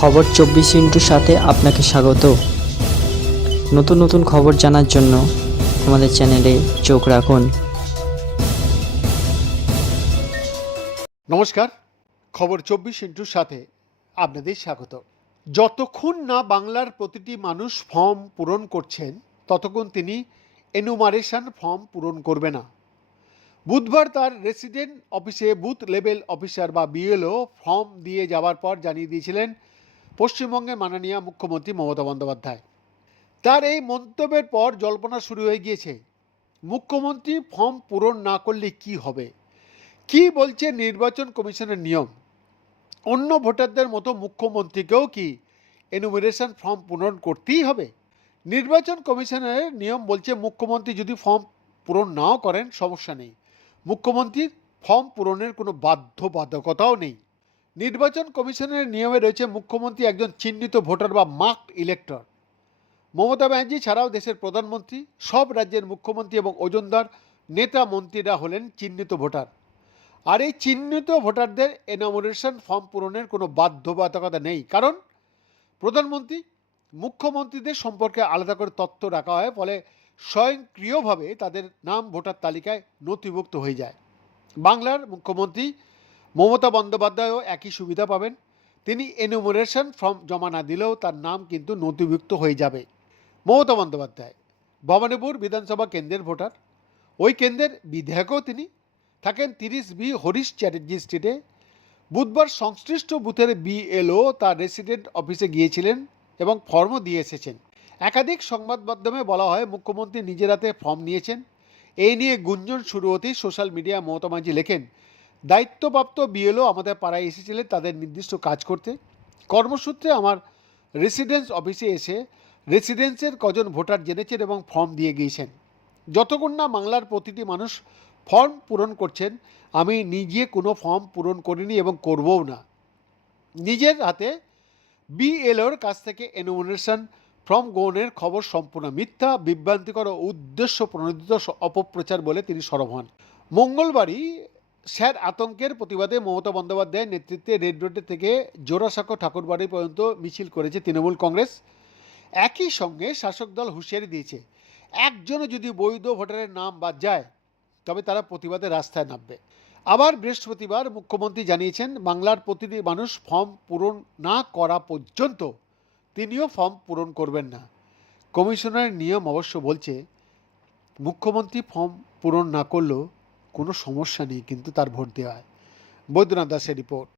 খবর চব্বিশ ইন্টুর সাথে আপনাকে স্বাগত। নতুন নতুন খবর জানার জন্য আমাদের চ্যানেলে চোখ রাখুন। নমস্কার, খবর চব্বিশ ইন্টুর সাথে আপনাদের স্বাগত। যতক্ষণ না বাংলার প্রতিটি মানুষ ফর্ম পূরণ করছেন, ততক্ষণ তিনি এনুমারেশন ফর্ম পূরণ করবে না। বুধবার তার রেসিডেন্ট অফিসে বুথ লেভেল অফিসার বা বিএলও ফর্ম দিয়ে যাওয়ার পর জানিয়ে দিয়েছিলেন পশ্চিমবঙ্গের মাননীয় মুখ্যমন্ত্রী মমতা বন্দ্যোপাধ্যায়। তার এই মন্তব্যের পর জল্পনা শুরু হয়ে গিয়েছে। মুখ্যমন্ত্রী ফর্ম পূরণ না করলে কি হবে? কি বলছে নির্বাচন কমিশনের নিয়ম? অন্য ভোটারদের মতো মুখ্যমন্ত্রীকেও কি এনুমিনেশন ফর্ম পূরণ করতেই হবে? নির্বাচন কমিশনের নিয়ম বলছে মুখ্যমন্ত্রী যদি ফর্ম পূরণ নাও করেন, সমস্যা নেই। মুখ্যমন্ত্রীর ফর্ম পূরণের কোনো বাধ্যবাধকতাও নেই। নির্বাচন কমিশনের নিয়মে রয়েছে মুখ্যমন্ত্রী একজন চিহ্নিত ভোটার বা মার্ক ইলেক্টর। মমতা ব্যানার্জি ছাড়াও দেশের প্রধানমন্ত্রী, সব রাজ্যের মুখ্যমন্ত্রী এবং ওজনদার নেতা মন্ত্রীরা হলেন চিহ্নিত ভোটার। আর এই চিহ্নিত ভোটারদের এনামোরেশন ফর্ম পূরণের কোনো বাধ্যবাধকতা নেই। কারণ প্রধানমন্ত্রী, মুখ্যমন্ত্রীদের সম্পর্কে আলাদা করে তথ্য রাখা হয়, ফলে স্বয়ংক্রিয়ভাবে তাদের নাম ভোটার তালিকায় নথিভুক্ত হয়ে যায়। বাংলার মুখ্যমন্ত্রী মমতা বন্দ্যোপাধ্যায়ও একই সুবিধা পাবেন। তিনি এনুমোরেশন ফর্ম জমা না দিলেও তার নাম কিন্তু নথিভুক্ত হয়ে যাবে। মমতা বন্দ্যোপাধ্যায়, ভবানীপুর বিধানসভা কেন্দ্রের ভোটার। ওই কেন্দ্রের বিধায়কও তিনি। থাকেন তিরিশ বি হরিশ চ্যাটার্জি স্ট্রিটে। বুধবার সংশ্লিষ্ট বুথের বিএলও তার রেসিডেন্ট অফিসে গিয়েছিলেন এবং ফর্মও দিয়ে এসেছেন। একাধিক সংবাদ মাধ্যমে বলা হয়, মুখ্যমন্ত্রী নিজের হাতে ফর্ম নিয়েছেন। এই নিয়ে গুঞ্জন শুরু হতেই সোশ্যাল মিডিয়া মমতা মাঝি লেখেন দায়িত্বপ্রাপ্ত বিএলও আমাদের পাড়ায় এসেছিলেন তাদের নির্দিষ্ট কাজ করতে। কর্মসূত্রে আমার রেসিডেন্স অফিসে এসে রেসিডেন্সের কজন ভোটার জেনেছেন এবং ফর্ম দিয়ে গিয়েছেন। যতক্ষণ না বাংলার প্রতিটি মানুষ ফর্ম পূরণ করছেন, আমি নিজে কোনো ফর্ম পূরণ করিনি এবং করবও না। নিজের হাতে বিএলওর কাছ থেকে এনুমিনেশন ফর্ম গ্রহণের খবর সম্পূর্ণ মিথ্যা, বিভ্রান্তিকর ও উদ্দেশ্য প্রণোদিত অপপ্রচার বলে তিনি সরব হন। মঙ্গলবারই স্যার, আতঙ্কের প্রতিবাদে মমতা বন্দ্যোপাধ্যায়ের নেতৃত্বে রেড রোডে থেকে জোড়াসাঁকো ঠাকুরবাড়ি পর্যন্ত মিছিল করেছে তৃণমূল কংগ্রেস। একই সঙ্গে শাসক দল হুঁশিয়ারি দিয়েছে, একজনও যদি বৈধ ভোটারের নাম বাদ যায়, তবে তারা প্রতিবাদে রাস্তায় নামবে। আবার বৃহস্পতিবার মুখ্যমন্ত্রী জানিয়েছেন, বাংলার প্রতিটি মানুষ ফর্ম পূরণ না করা পর্যন্ত তিনিও ফর্ম পূরণ করবেন না। কমিশনের নিয়ম অবশ্য বলছে, মুখ্যমন্ত্রী ফর্ম পূরণ না করলেও কোনো সমস্যা নেই কিন্তু তার ভোট দেওয়া হয়। বৈদ্যনাথ দাসের রিপোর্ট।